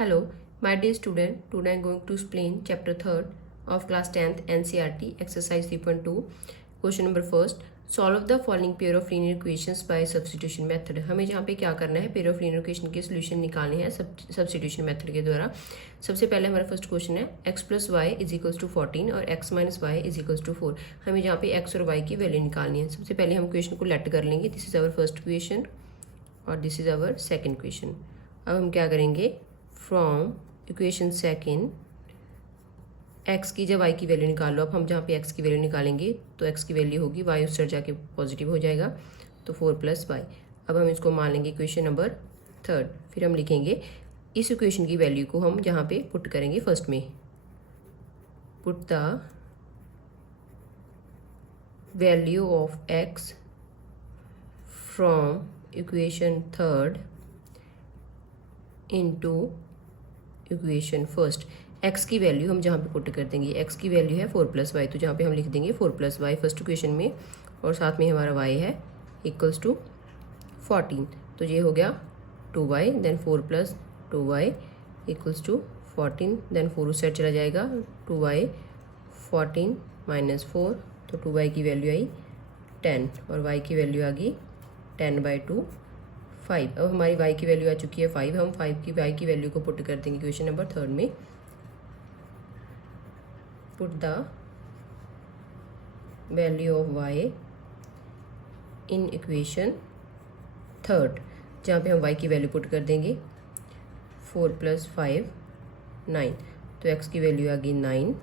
Hello, my dear student. Today I am going to explain chapter 3rd of class 10th NCERT exercise 3.2. Question number first. Solve the following pair of linear equations by substitution method. हमें यहाँ पे क्या करना है, pair of linear equation के solution निकालने हैं substitution method के द्वारा. सबसे पहले हमारा फर्स्ट क्वेश्चन है x plus y is equals to 14 और x minus y is equals to 4. हमें यहाँ पे x और y की वैल्यू निकालनी है. सबसे पहले हम क्वेश्चन को लेट कर लेंगे. This is our first question और this is our second question. अब हम क्या करेंगे, फ्रॉम इक्वेशन सेकेंड x की जब y की वैल्यू निकाल लो. अब हम जहाँ पे x की वैल्यू निकालेंगे तो x की वैल्यू होगी y उस साइड जाके पॉजिटिव हो जाएगा तो 4 प्लस वाई. अब हम इसको मान लेंगे इक्वेशन नंबर थर्ड. फिर हम लिखेंगे इस इक्वेशन की वैल्यू को हम जहाँ पे पुट करेंगे फर्स्ट में, put the value of x from equation third into equation first. x की वैल्यू हम जहाँ पे पुट कर देंगे, x की वैल्यू है 4 प्लस वाई, तो जहाँ पे हम लिख देंगे 4 प्लस वाई फर्स्ट इक्वेशन में, और साथ में हमारा y है इक्वल्स टू 14. तो ये हो गया 2y then 4 plus 2y equals to 14. Then 4 उस साइड चला जाएगा, 2y 14 माइनस 4, तो 2y की वैल्यू आई 10 और y की वैल्यू आ गई 10/2 5. अब हमारी y की वैल्यू आ चुकी है 5. हम 5 की y की वैल्यू को पुट कर देंगे क्वेश्चन नंबर थर्ड में. Put the value of y in equation third, जहाँ पे हम y की वैल्यू पुट कर देंगे 4 प्लस 5 9. तो x की वैल्यू आ गई 9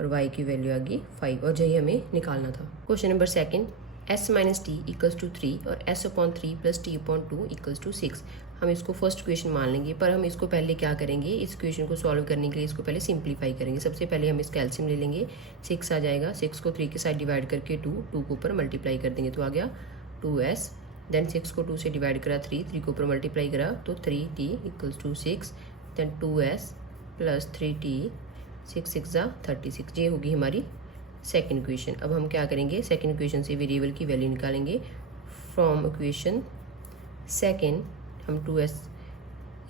और y की वैल्यू आ गई 5 और यही हमें निकालना था. Question number second, s minus t equals to 3 और s upon 3 plus t upon 2 equals to 6. हम इसको फर्स्ट क्वेश्चन मान लेंगे, पर हम इसको पहले क्या करेंगे, इस क्वेश्चन को सॉल्व करने के लिए इसको पहले सिंप्लीफाई करेंगे. सबसे पहले हम इसका एलसीएम ले लेंगे. 6 आ जाएगा, 6 को 3 के साथ डिवाइड करके 2 को ऊपर मल्टीप्लाई कर देंगे तो आ गया 2s. देन 6 को 2 से डिवाइड करा 3 को ऊपर मल्टीप्लाई करा तो 3t equals to 6. Then 2s plus 3t 6 6 36. ये होगी हमारी सेकेंड इक्वेशन. अब हम क्या करेंगे, सेकेंड इक्वेशन से वेरिएबल की वैल्यू निकालेंगे. फ्रॉम इक्वेशन सेकेंड हम 2s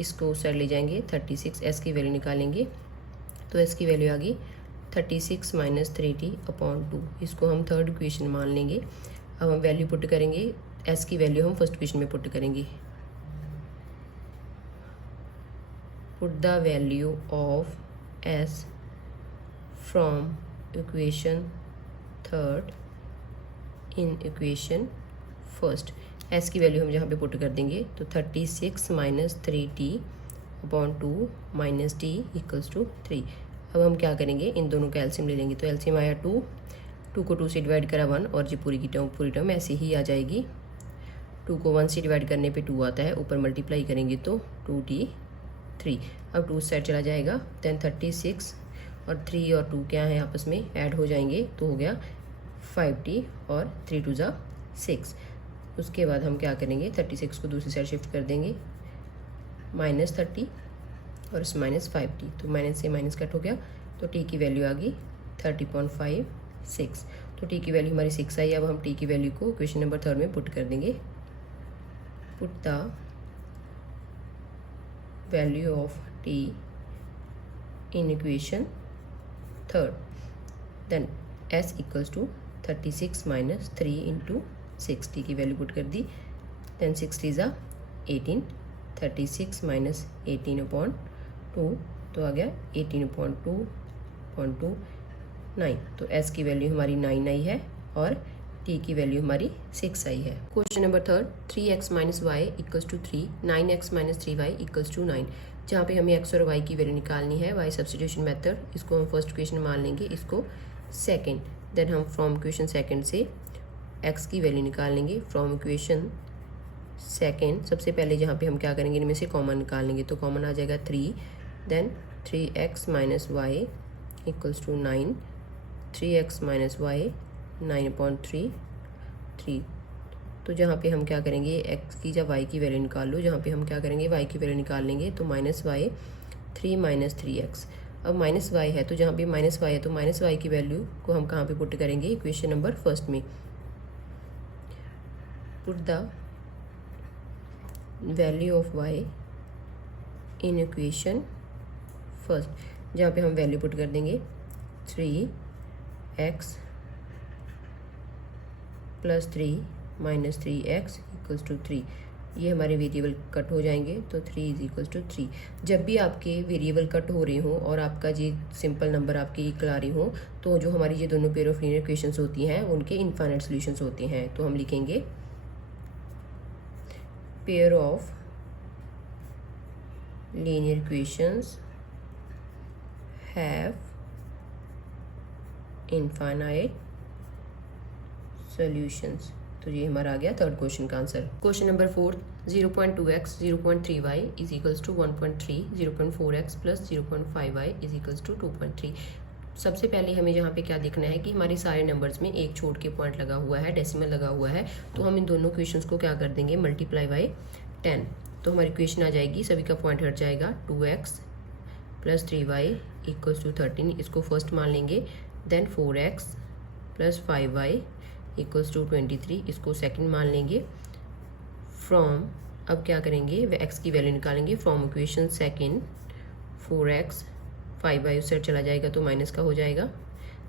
इसको उस साइड ले जाएंगे, 36 s की वैल्यू निकालेंगे तो s की वैल्यू आ गई 36 माइनस 3t अपॉन 2. इसको हम थर्ड इक्वेशन मान लेंगे. अब हम वैल्यू पुट करेंगे, s की वैल्यू हम फर्स्ट इक्वेशन में पुट करेंगे. Put the value of s from equation third in equation first. s की वैल्यू हम जहाँ पे पुट कर देंगे तो 36 minus 3t upon 2 minus t equals to 3. अब हम क्या करेंगे, इन दोनों का एलसीएम ले लेंगे. तो एलसीएम आया 2 को 2 से डिवाइड करा 1 और जी पूरी टर्म ऐसे ही आ जाएगी. 2 को 1 से डिवाइड करने पे 2 आता है, ऊपर मल्टीप्लाई करेंगे तो 2t 3. अब 2 साइड चला जाएगा. देन 36 और 3 और 2 क्या है आपस में ऐड हो जाएंगे तो हो गया 5t और 3 2 6. उसके बाद हम क्या करेंगे, 36 को दूसरी साइड शिफ्ट कर देंगे, माइनस 30 और इस माइनस 5t, तो माइनस से माइनस कट हो गया तो t की वैल्यू आ गई 30.56. तो t की वैल्यू हमारी 6 आई. अब हम t की वैल्यू को क्वेश्चन नंबर थर्ड में पुट कर देंगे. Put the value of t in equation third. Then s equals to 36 minus 3 into 60 की वैल्यू पुट कर दी. देन 60 ज़ा 18, 36 माइनस 18 अपॉन 2 तो आ गया 18/2 9. तो s की वैल्यू हमारी 9 आई है और t की वैल्यू हमारी 6 आई है. Question number third, 3x minus y equals to 3, 9x minus 3y equals to 9. जहाँ पे हमें x और y की वैल्यू निकालनी है, y सब्स्टिट्यूशन मेथड. इसको हम फर्स्ट क्वेश्चन मान लेंगे, इसको सेकेंड. देन हम फ्रॉम क्वेश्चन सेकेंड से x की वैल्यू निकाल लेंगे. फ्रॉम इक्वेशन सेकेंड सबसे पहले जहाँ पे हम क्या करेंगे, इनमें से कॉमन निकाल लेंगे तो कॉमन आ जाएगा 3. Then 3x minus y equals to 9, 3x minus y 9/3. तो जहाँ पे हम क्या करेंगे, x की जब y की वैल्यू निकाल लो, जहाँ पे हम क्या करेंगे y की वैल्यू निकाल लेंगे तो माइनस वाई 3 माइनस 3x. अब माइनस y है तो जहाँ पे माइनस y है तो माइनस y की वैल्यू को हम कहाँ पे पुट करेंगे, इक्वेशन नंबर फर्स्ट में. Put the value of y in equation first, जहाँ पे हम वैल्यू पुट कर देंगे 3x plus 3 minus 3x equals to 3। ये हमारे वेरिएबल कट हो जाएंगे तो 3 इज इक्वल्स टू 3। जब भी आपके वेरिएबल कट हो रहे हो और आपका ये सिंपल नंबर आपके इक्वल आ रही हो तो जो हमारी ये दोनों पेयर ऑफ लीनियर इक्वेशंस होती हैं उनके इनफाइनाइट सॉल्यूशंस होते हैं। तो हम लिखेंगे pair of linear equations have infinite solutions. तो ये हमारा आ गया थर्ड क्वेश्चन का answer. Question number 4, 0.2x 0.3y is equals to 1.3, 0.4x plus 0.5y is equals to 2.3। सबसे पहले हमें यहाँ पे क्या देखना है कि हमारे सारे नंबर्स में एक छोड़ के पॉइंट लगा हुआ है, डेसिमल लगा हुआ है, तो हम इन दोनों क्वेश्चंस को क्या कर देंगे, मल्टीप्लाई बाई 10। तो हमारी क्वेश्चन आ जाएगी, सभी का पॉइंट हट जाएगा, 2x plus 3y equals to 13, इसको फर्स्ट मान लेंगे। Then 4x plus 5y equals to 23, इसको सेकंड मान लेंगे। फ्रॉम, अब क्या करेंगे, वे x की वैल्यू निकालेंगे from equation second, 4x 5y उससे चला जाएगा तो माइनस का हो जाएगा।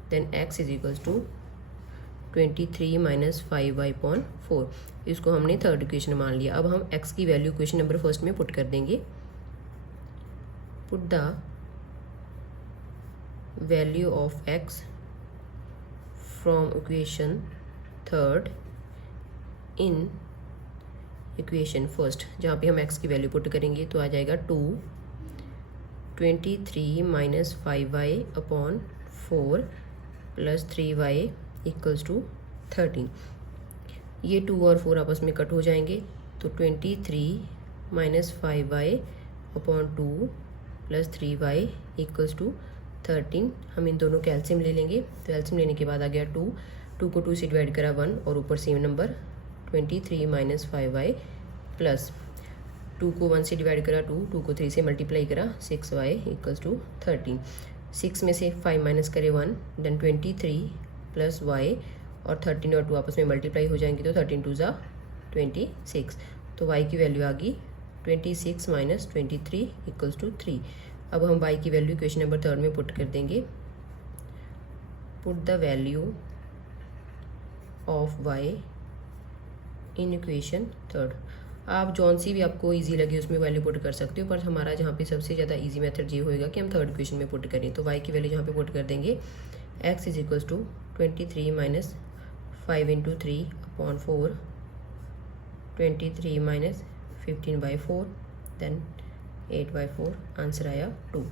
Then x is equals to 23 minus 5y upon 4, इसको हमने थर्ड इक्वेशन मान लिया। अब हम x की वैल्यू इक्वेशन नंबर फर्स्ट में पुट कर देंगे। Put the value of x from equation third in equation first, जहाँ पे हम x की वैल्यू पुट करेंगे तो आ जाएगा 23 minus 5y upon 4 plus 3y equals to 13। ये 2 और 4 आपस में कट हो जाएंगे तो 23 minus 5y upon 2 plus 3y equals to 13। हम इन दोनों के एलसीएम ले लेंगे, तो एलसीएम लेने के बाद आ गया 2 को 2 से डिवाइड करा 1 और ऊपर same number 23 minus 5y plus 2 को 1 से डिवाइड करा 2 को 3 से मल्टीप्लाई करा 6y इक्वल्स टू 13। 6 में से 5 माइनस करे 1, देन 23 प्लस y और 13 और 2 आपस में मल्टीप्लाई हो जाएंगे तो 13 2 ज़ा 26, तो y की वैल्यू आ गई 26 माइनस 23 इक्वल्स टू 3। अब हम y की वैल्यू क्वेश्चन नंबर थर्ड में पुट कर देंगे। Put the value of y in equation third. आप जौन सी भी आपको इजी लगे उसमें वैल्यू पुट कर सकते हो, पर हमारा जहाँ पे सबसे ज़्यादा इजी मेथड ये होएगा कि हम थर्ड इक्वेशन में पुट करें। तो y की वैल्यू जहाँ पे पुट कर देंगे, x is equals to 23 minus 5 into 3 upon 4, 23 minus 15/4, then 8/4, answer आया 2।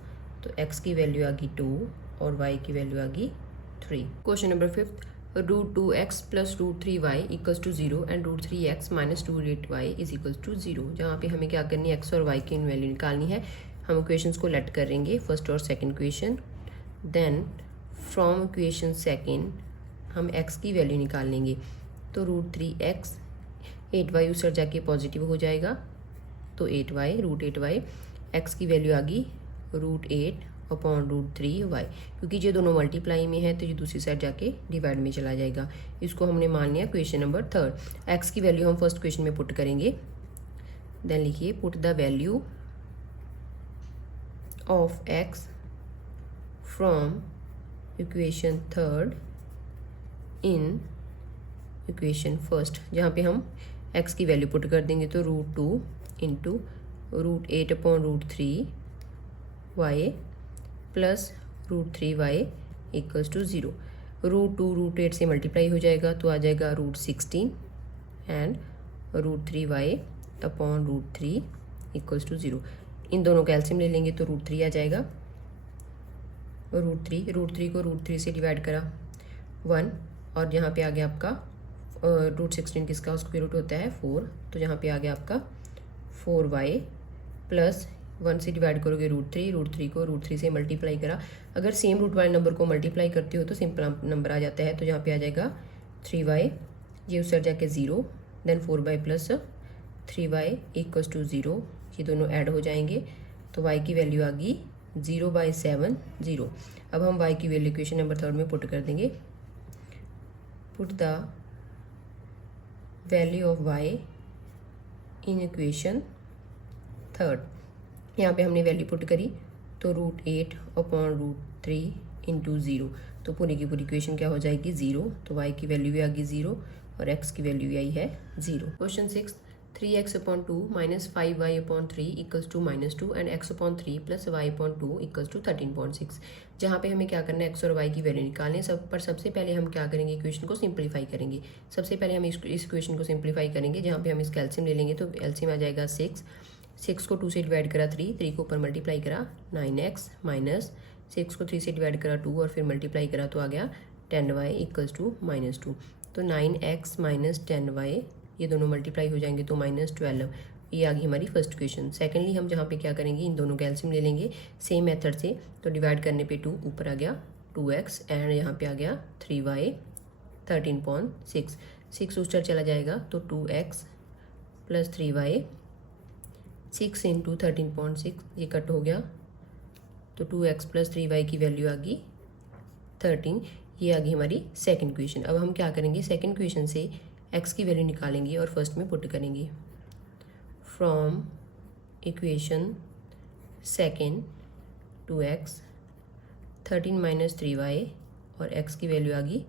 तो x की वैल्यू आ गई 2 और y की वैल्यू आ गई 3। Question number 5, √2x plus √3y equals to 0 and √3x minus 2/8y is equals to 0। जहाँ पे हमें क्या करनी है, x और y की वैल्यू निकालनी है। हम इक्वेशंस को लेट करेंगे, फर्स्ट और second equation. Then from equation second हम x की वैल्यू निकाल लेंगे, तो √3x 8y उस जाके पॉजिटिव हो जाएगा तो 8y, √8y, x की वैल्यू आ गई √8 अपॉन √3y, क्योंकि ये दोनों मल्टीप्लाई में है तो ये दूसरी साइड जाके डिवाइड में चला जाएगा। इसको हमने मान लिया क्वेश्चन नंबर थर्ड। x की वैल्यू हम फर्स्ट क्वेश्चन में पुट करेंगे। देन लिखिए, put the value of x from equation third in equation first, जहाँ पे हम x की वैल्यू पुट कर देंगे तो √2 into √8 upon √3y plus √3y equals to 0। √2 √8 से मल्टीप्लाई हो जाएगा तो आ जाएगा √16 and √3y upon √3 equals to 0। इन दोनों का एलसीएम ले लेंगे तो √3 आ जाएगा। √3 को √3 से डिवाइड करा 1 और यहाँ पे आ गया आपका √16 किसका, उसको भी रूट होता है 4, तो यहाँ पे आ गया आपका 4y प्लस 1 से डिवाइड करोगे √3 को √3 से मल्टीप्लाई करा। अगर सेम रूट वाले नंबर को मल्टीप्लाई करते हो तो सिंपल नंबर आ जाता है, तो यहाँ पे आ जाएगा 3y, ये उस जाके 0, then 4y plus 3y equals to 0, ये दोनों ऐड हो जाएंगे तो y की वैल्यू आ गई 0/7 0। अब हम y की वैल्यू इक्वेशन नंबर थर्ड में पुट कर देंगे। Put the value of y in equation third. यहाँ पे हमने वैल्यू पुट करी तो √8/√3 इंटू 0, तो पूरी की पूरी इक्वेशन क्या हो जाएगी 0। तो y की वैल्यू भी आ गई 0 और x की वैल्यू भी आई है 0। Question 6, 3x/2 - 5y/3 equals to -2 and x/3 + y/2 equals to 13.6। जहाँ पे हमें क्या करना है x और y की वैल्यू निकालनी है। सबसे पहले हम क्या करेंगे, इक्वेशन को सिंप्लीफाई करेंगे। सबसे पहले हम इस इक्वेशन को सिंप्लीफाई करेंगे, जहाँ पे हम इसका एलसीएम ले लेंगे। तो एलसीएम आ जाएगा 6 को 2 से डिवाइड करा 3 को ऊपर मल्टीप्लाई करा 9x माइनस 6 को 3 से डिवाइड करा 2 और फिर मल्टीप्लाई करा तो आ गया 10y इक्वल्स टू -2। तो 9x माइनस 10y ये दोनों मल्टीप्लाई हो जाएंगे तो -12। ये आ गई हमारी फर्स्ट इक्वेशन। सेकेंडली हम जहाँ पे क्या करेंगे, इन दोनों का एलसीएम ले लेंगे सेम मेथड से। तो डिवाइड करने पे 2 ऊपर आ गया 2x एंड यहाँ पे आ गया 3y 13.6। 6 उस चला जाएगा तो 2x + 3y 6 इंटू 13.6 ये कट हो गया तो 2x + 3y की वैल्यू आ गई 13। ये आ गई हमारी सेकंड इक्वेशन। अब हम क्या करेंगे, सेकंड इक्वेशन से x की वैल्यू निकालेंगे और फर्स्ट में पुट करेंगे। From equation second 2x 13 - 3y और x की वैल्यू आ गई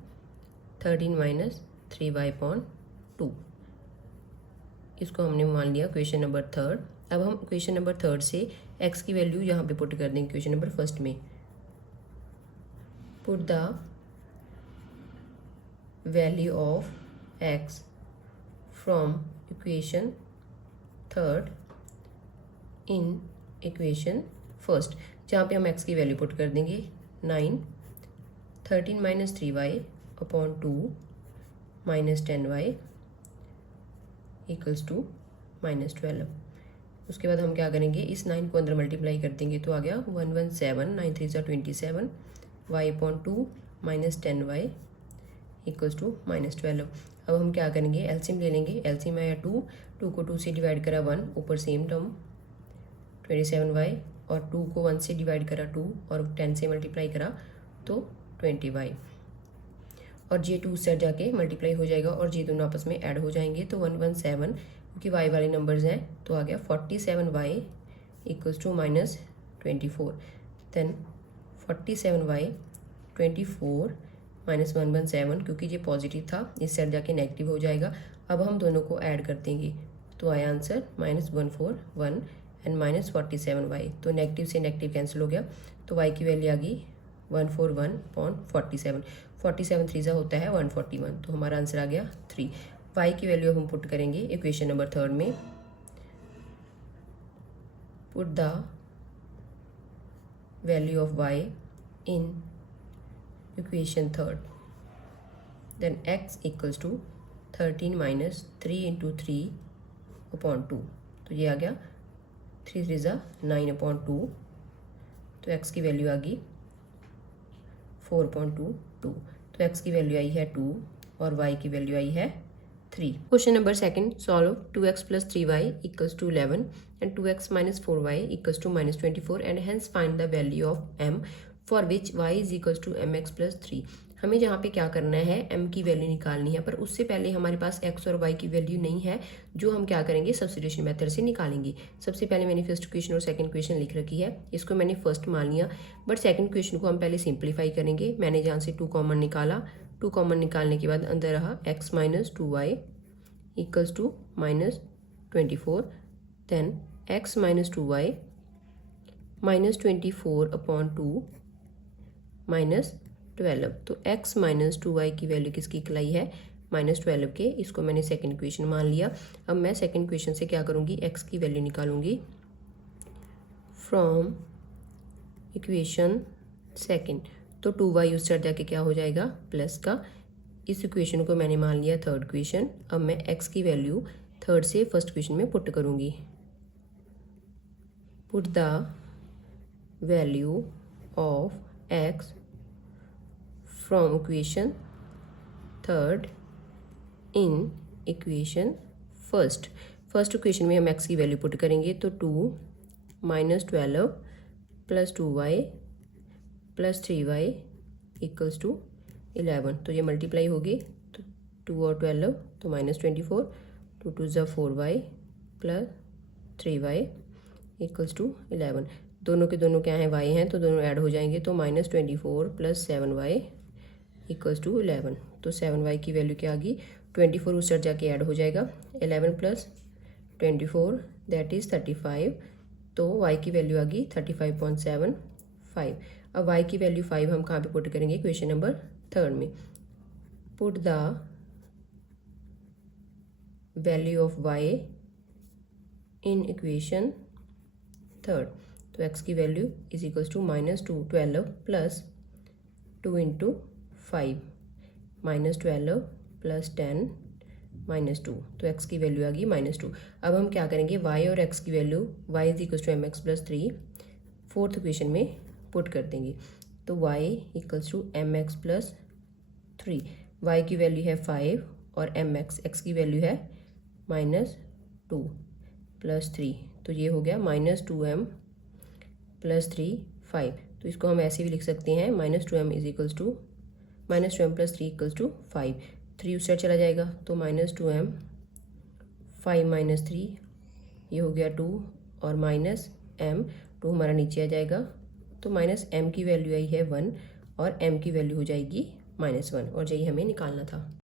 13 - 3y/2। इसको हमने मान लिया क्वेश्चन नंबर थर्ड। अब हम क्वेश्चन नंबर थर्ड से x की वैल्यू यहाँ पे पुट कर देंगे क्वेश्चन नंबर फर्स्ट में। Put the value of x from equation third in equation first, जहाँ पे हम x की वैल्यू पुट कर देंगे 9 13 - 3y/2 - 10y इक्वल्स टू -12। उसके बाद हम क्या करेंगे, इस 9 को अंदर मल्टीप्लाई कर देंगे तो आ गया 117 9 3 27 y/2 - 10y इक्वल्स टू -12। अब हम क्या करेंगे, एलसीएम ले लेंगे। एलसीएम आया 2 को 2 से डिवाइड करा 1 ऊपर सेम टर्म 27y और 2 को 1 से डिवाइड करा 2 और 10 से मल्टीप्लाई करा तो 20y और ये 2 से जाके मल्टीप्लाई हो जाएगा और ये दोनों आपस में ऐड हो जाएंगे तो 117 क्योंकि y वाले नंबर्स हैं तो आ गया 47y equals to -24। Then 47y 24 -117 क्योंकि ये पॉजिटिव था इस साइड जाके नेगेटिव हो जाएगा। अब हम दोनों को ऐड कर देंगे तो आया आंसर -141 एंड -47y। तो नेगेटिव से नेगेटिव कैंसिल हो गया तो y की वैल्यू आ गई 141.47। 47 3 होता है 141, तो हमारा आंसर आ गया 3। y की वैल्यू अब हम पुट करेंगे इक्वेशन नंबर थर्ड में। Put the value of y in equation third, then x equals to 13 - 3 into 3/2। तो ये आ गया 3 3 9/2। तो x की वैल्यू आ गई 4.22। तो x की वैल्यू आई है 2 और y की वैल्यू आई है 3। Question number second, solve 2x + 3y equals to 11 and 2x - 4y equals to -24 and hence find the value of m for which y is equals to mx + 3। हमें जहाँ पे क्या करना है, m की वैल्यू निकालनी है, पर उससे पहले हमारे पास x और y की वैल्यू नहीं है, जो हम क्या करेंगे सब्स्टिट्यूशन मेथड से निकालेंगे। सबसे पहले मैंने फर्स्ट इक्वेशन और सेकंड इक्वेशन लिख रखी है, इसको मैंने फर्स्ट मान लिया, बट सेकंड इक्वेशन को हम पहले सिंप्लीफाई करेंगे। मैंने जहाँ से 2 कॉमन निकाला, 2 कॉमन निकालने के बाद अंदर रहा x - 2y equals to -24, then x - 2y -24/2 -12। तो x - 2y की वैल्यू किसकी निकलाई है, -12 के। इसको मैंने सेकंड इक्वेशन मान लिया। अब मैं सेकंड इक्वेशन से क्या करूँगी, x की वैल्यू निकालूंगी फ्रॉम इक्वेशन सेकंड। तो 2y उस साइड जाके क्या हो जाएगा प्लस का। इस इक्वेशन को मैंने मान लिया थर्ड इक्वेशन। अब मैं x की वैल्यू थर्ड से फर्स्ट इक्वेशन में पुट करूँगी। Put the value of x from equation third in equation first. First equation में हम x की वैल्यू पुट करेंगे तो 2 - 12 + 2y + 3y इक्वल्स टू 11। तो ये मल्टीप्लाई होगी तो 2 और 12 तो -24, 2 2 = 4y + 3y इक्वल्स टू 11। दोनों के दोनों क्या हैं, y हैं, तो दोनों ऐड हो जाएंगे, तो -24 + 7y इक्वल्स टू 11। तो 7y की वैल्यू क्या आ गई, 24 उस साइड जाके ऐड हो जाएगा, 11 + 24 दैट इज़ 35। तो y की वैल्यू आ गई 35.75। अब y की वैल्यू 5 हम कहाँ पे पुट करेंगे, क्वेश्चन नंबर 3 में। Put the value of y in equation 3। तो x की वैल्यू इज इक्वल्स टू -2 12 + 2 × 5 -12 + 10 -2। तो x की वैल्यू आ गई -2। अब हम क्या करेंगे, y और x की value y is equals to mx + 3 fourth equation में पुट कर देंगे। तो y equals to mx + 3, y की वैल्यू है 5 और mx x की वैल्यू है -2 + 3, तो ये हो गया -2m + 3 5। तो इसको हम ऐसे भी लिख सकते हैं, -2m = -2m + 3 = 5। 3 उस साइड चला जाएगा, तो -2m 5 - 3 ये हो गया 2 और -m 2 हमारा नीचे आ जाएगा, तो -m की वैल्यू आई है 1 और m की वैल्यू हो जाएगी -1, और यही हमें निकालना था।